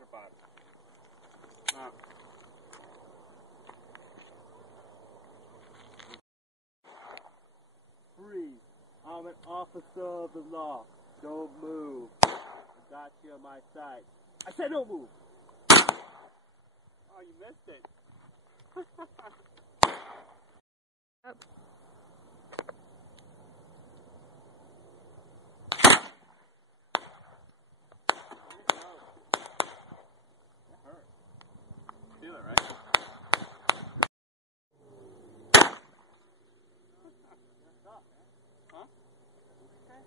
water bottle. Freeze. I'm an officer of the law. Don't move. I got you on my side. I said don't move. Oh, you missed it. Up. That hurt. Feel it, right? Huh? Okay.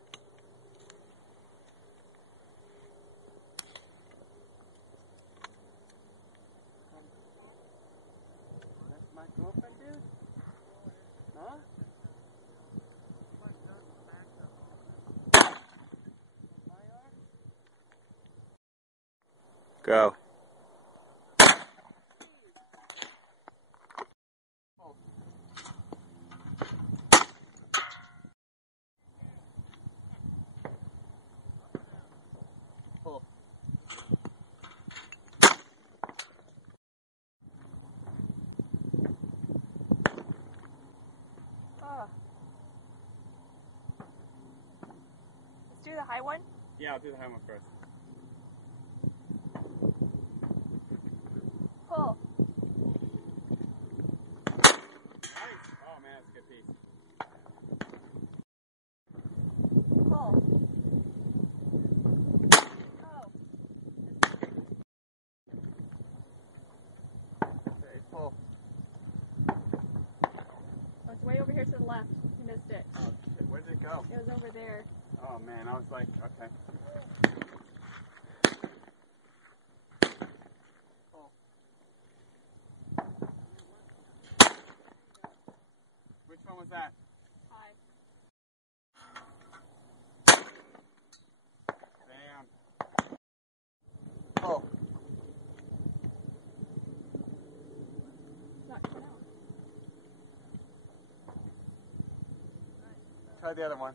That's my girlfriend, dude? Huh? Go. Pull. Oh. Let's do the high one. Yeah, I'll do the high one first. Pull. Nice. Oh man, that's a good piece. Pull. Oh. Okay, pull. Oh, it's way over here to the left. You missed it. Oh shit, where did it go? It was over there. Oh man, I was like, okay. Pull. Which one was that? High. Bam. Pull. Not coming out. Try the other one.